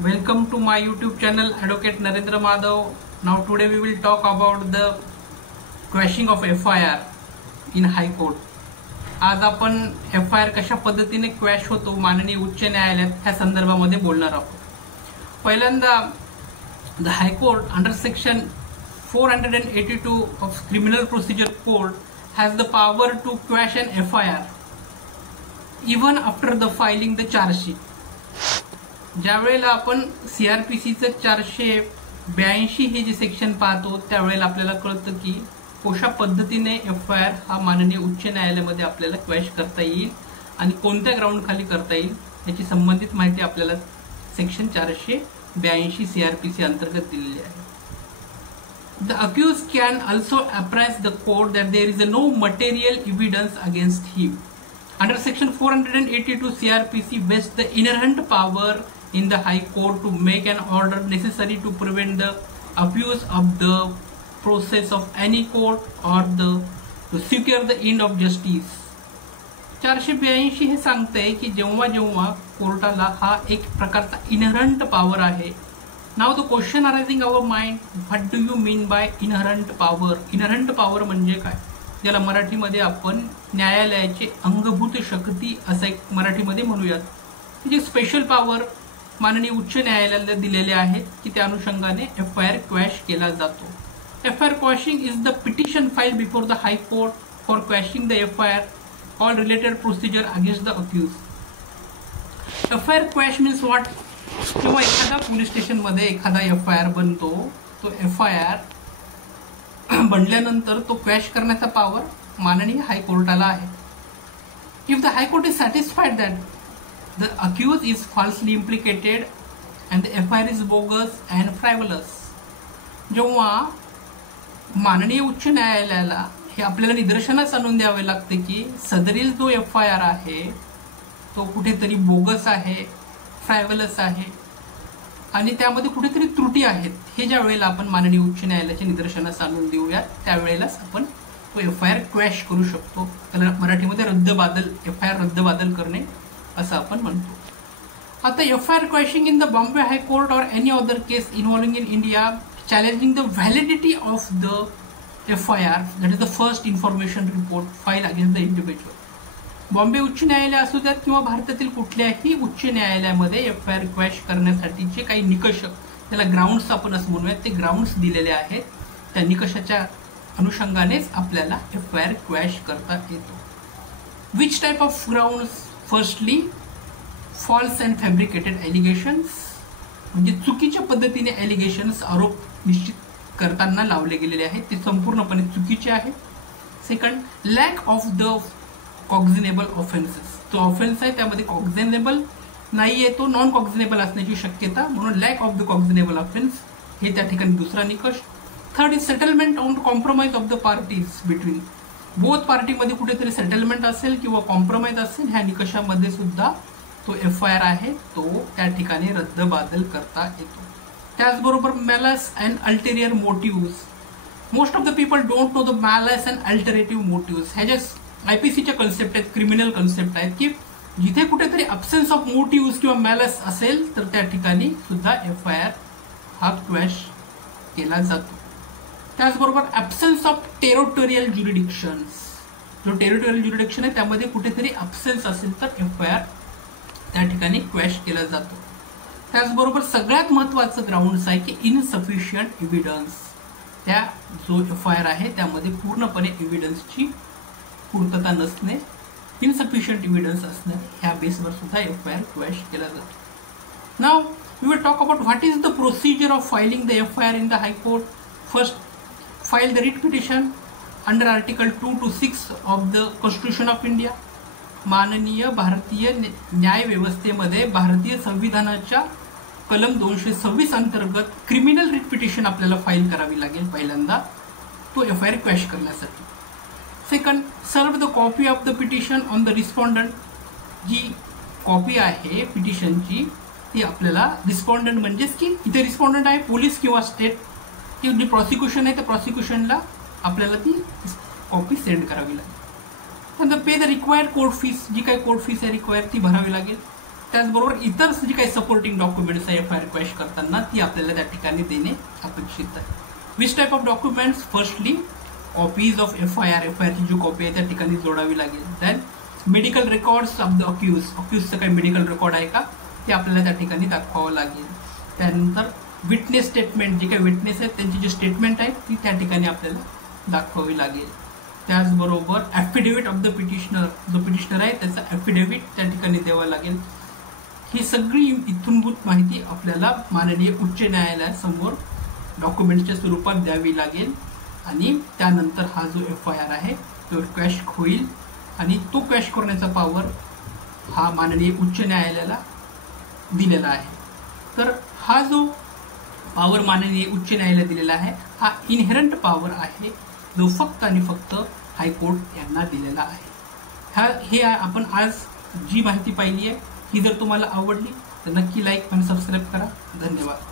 Welcome to my YouTube channel, Advocate Narendra Madhav. Now today we will talk about the quashing of FIR in High Court. आज आपण FIR कशा पद्धतीने क्वॅश होतो माननीय उच्च न्यायालयात ह्या संदर्भामध्ये बोलणार आहोत. पहिल्यांदा the High Court under section 482 of Criminal Procedure Code has the power to quash an FIR even after the filing the charge sheet. ज्यावेळेला आपण CRPCचं 482 हे जे सेक्शन पाहतो त्यावेळेला आपल्याला कळतं की कशा पद्धतीने FIR हा माननीय उच्च न्यायालयामध्ये आपल्याला क्वॅश करता येईल आणि कोणत्या ग्राउंड खाली करता येईल याची संबंधित माहिती आपल्याला सेक्शन 482 CRPC अंतर्गत दिलेली आहे. The accused can also apprise the court that there is no material evidence against him. Under section 482 CRPC vests the inherent power in the High Court to make an order necessary to prevent the abuse of the process of any court or to secure the end of justice. 482 हे सांगते की जेव्हा जेव्हा कोर्टाला हा एक प्रकारचा inherent power आहे. Now the question arising our mind, what do you mean by inherent power? Inherent power म्हणजे काय? ज्याला मराठीमध्ये आपण न्यायालयाची अंगभूत शक्ती असं एक मराठीमध्ये म्हणूयात. जी स्पेशल पॉवर माननीय उच्च न्यायालयाला दिलेले आहेत की त्या अनुषंगाने FIR क्वॅश केला जातो. FIR quashing is the petition filed before the High Court for quashing the FIR or related procedure against the accused. FIR quash means what? जेव्हा एखादा पोलीस स्टेशन मध्ये एखादा FIR बनतो, तो FIR बनल्यानंतर तो क्वॅश करण्याचा पॉवर माननीय हायकोर्टाला आहे. If the high court is satisfied that the accused is falsely implicated and द FIR is bogus and frivolous. जेव्हा माननीय उच्च न्यायालयाला हे आपल्याला निदर्शनास आणून द्यावे लागते की सदरील जो FIR आहे तो कुठेतरी बोगस आहे, फ्रायवलस आहे आणि त्यामध्ये कुठेतरी त्रुटी आहेत, हे ज्या वेळेला आपण माननीय उच्च न्यायालयाच्या निदर्शनास आणून देऊयात त्यावेळेलाच आपण तो FIR क्वॅश करू शकतो. त्याला मराठीमध्ये FIR रद्दबादल करणे असं आपण म्हणतो. आता FIR quashing in the Bombay high court or any other case involving in India challenging the validity of the FIR, that is the first information report filed against the individual. Bombay उच्च न्यायालय असू द्यात किंवा भारतातील कुठल्याही उच्च न्यायालयामध्ये FIR क्वॅश करण्यासाठीचे काही निकष, त्याला ग्राउंड्स आपण असं म्हणूयात, ते ग्राउंड्स दिलेले आहेत. त्या निकषाच्या अनुषंगानेच आपल्याला FIR क्वॅश करता येतो. Which type of grounds? Firstly false and fabricated allegations, म्हणजे चुकीच्या पद्धतीने एलिगेशन्स, आरोप निश्चित करताना लावले गेलेले आहेत ते संपूर्णपणे चुकीचे आहेत. Second, lack of the cognizable offences. जो ऑफेन्स आहे त्यामध्ये कॉग्झिनेबल नाहीये, तो नॉन कॉग्झिनेबल असण्याची शक्यता, म्हणून लॅक ऑफ द कॉग्झिनेबल ऑफेन्स हे त्या ठिकाणी दुसरा निकष. Third is settlement on compromise of the parties between. Both पार्टीमध्ये कुठेतरी सेटलमेंट असेल किंवा कॉम्प्रोमाइज असेल, ह्या निकषामध्ये सुद्धा तो FIR आहे तो त्या ठिकाणी रद्दबादल करता येतो. त्याचबरोबर malice and ulterior motives. Most of the people don't know the malice and alterative motives. ह्या ज्या IPCच्या कन्सेप्ट आहेत, क्रिमिनल कन्सेप्ट आहेत, की जिथे कुठेतरी अब्सेन्स ऑफ मोटिव्स किंवा मॅलस असेल तर त्या ठिकाणी सुद्धा FIR हा क्वॅश केला जातो. त्याचबरोबर ॲब्सेन्स ऑफ टेरिटोरियल ज्युरिडिक्शन्स. जो टेरिटोरियल ज्युरिडिक्शन आहे त्यामध्ये कुठेतरी अब्सेन्स असेल तर FIR त्या ठिकाणी क्वॅश केला जातो. त्याचबरोबर सगळ्यात महत्वाचं ग्राउंड्स आहे की इनसफिशियंट एव्हिडन्स. त्या जो FIR आहे त्यामध्ये पूर्णपणे एव्हिडन्सची पूर्तता नसणे, इनसफिशियंट एव्हिडन्स असणे, ह्या बेसवर सुद्धा FIR क्वॅश केला जातो. Now we will talk about what is the procedure of filing the FIR in the high court. First, file the writ petition under article 2 to 6 of the constitution of India. माननीय भारतीय न्याय व्यवस्थेमध्ये भारतीय संविधानाच्या कलम 226 अंतर्गत क्रिमिनल रिट पिटिशन आपल्याला file करावी लागेल पहिल्यांदा तो FIR क्वॅश करण्यासाठी. Second, serve the copy of the petition on the respondent. जी कॉपी आहे पिटिशनची ती आपल्याला रिस्पॉन्डंट म्हणजेच की इथे रिस्पॉन्डंट आहे पोलीस किंवा स्टेट, की जी प्रॉसिक्युशन आहे त्या प्रॉसिक्युशनला आपल्याला ती कॉपी सेंड करावी लागेल. नंतर पे द रिक्वायर्ड कोर्ट फीस. जी काही कोर्ट फीस आहे रिक्वायर्ड ती भरावी लागेल. त्याचबरोबर इतर जी काही सपोर्टिंग डॉक्युमेंट्स आहे एफआयआर क्वॅश करताना ती आपल्याला त्या ठिकाणी देणे अपेक्षित आहे. Which type of documents? Firstly copies of FIR, एफआयआरची जी कॉपी आहे त्या ठिकाणी जोडावी लागेल. Then medical records of the अक्यूजचं काही मेडिकल रेकॉर्ड आहे का ते आपल्याला त्या ठिकाणी दाखवावं लागेल. त्यानंतर विटनेस स्टेटमेंट, जे काही विटनेस आहेत त्यांची जी स्टेटमेंट आहे ती त्या ठिकाणी आपल्याला दाखवावी लागेल. त्याचबरोबर ॲफिडेव्हिट ऑफ द पिटिशनर, जो पिटिशनर आहे त्याचा ॲफिडेव्हिट त्या ठिकाणी द्यावा लागेल. ही सगळी इत्थूनभूत माहिती आपल्याला माननीय उच्च न्यायालयासमोर डॉक्युमेंटच्या स्वरूपात द्यावी लागेल आणि त्यानंतर हा जो एफआयआर आहे तो क्वॅश होईल आणि तो क्वॅश करण्याचा पॉवर हा माननीय उच्च न्यायालयाला दिलेला आहे. तर हा जो पॉवर माननीय उच्च न्यायालय दिलेला आहे हा इनहेरंट पॉवर आहे जो फक्त आणि फक्त हायकोर्ट यांना दिलेला आहे. हे आपण आज जी माहिती पाहिली आहे ही जर तुम्हाला आवडली तर नक्की लाईक आणि सबस्क्राईब करा. धन्यवाद.